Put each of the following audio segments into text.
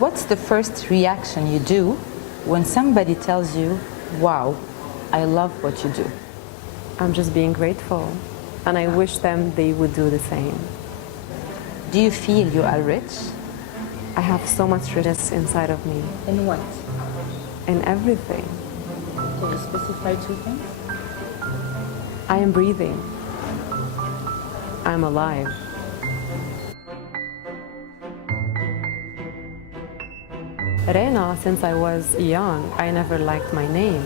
What's the first reaction you do when somebody tells you, wow, I love what you do? I'm just being grateful, and I wish them they would do the same. Do you feel you are rich? I have so much richness inside of me, In what? in everything. Can you specify two things? I am breathing. I'm alive. Rena, since I was young, I never liked my name.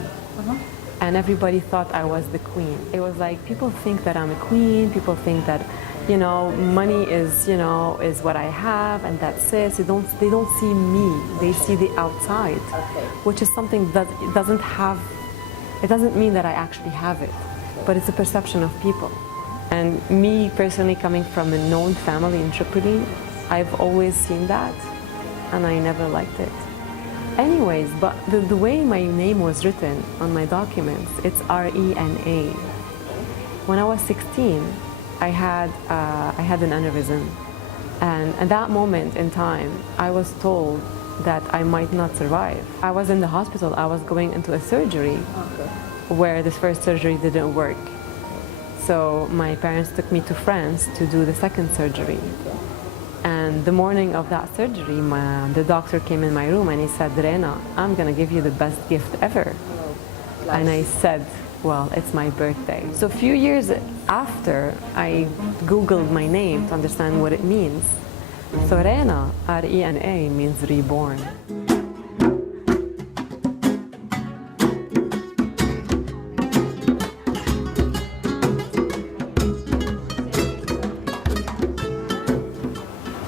And everybody thought I was the queen. It was like, people think that I'm a queen, people think that, you know, money is, you know, is what I have and that's it. They don't see me, they see the outside, which is something that it doesn't mean that I actually have it, but it's a perception of people. And me personally, coming from a known family in Tripoli, I've always seen that, and I never liked it. Anyways, but the way my name was written on my documents, it's Rena. When I was 16, I had an aneurysm, and at that moment in time, I was told that I might not survive. I was in the hospital. I was going into a surgery where this first surgery didn't work. So my parents took me to France to do the second surgery. And the morning of that surgery, the doctor came in my room and he said, Rena, I'm gonna give you the best gift ever. And I said, well, it's my birthday. So a few years after, I Googled my name to understand what it means. So Rena, R-E-N-A, means reborn.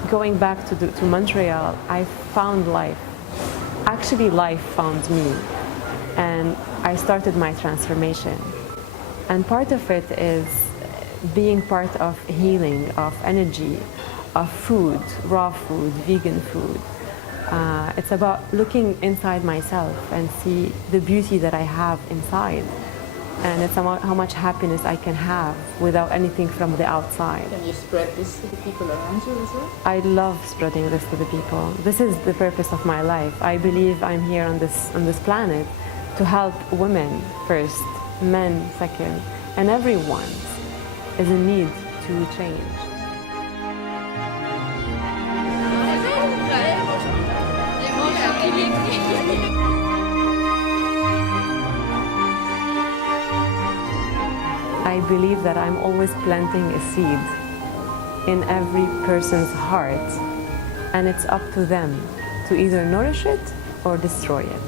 Going back to Montreal, I found life. Actually, life found me, and I started my transformation. And part of it is being part of healing, of energy, of food, raw food, vegan food. It's about looking inside myself and see the beauty that I have inside. And it's about how much happiness I can have without anything from the outside. Can you spread this to the people around you as well? I love spreading this to the people. This is the purpose of my life. I believe I'm here on this planet to help women first, men second, and everyone is in need to change. I believe that I'm always planting a seed in every person's heart, and it's up to them to either nourish it or destroy it.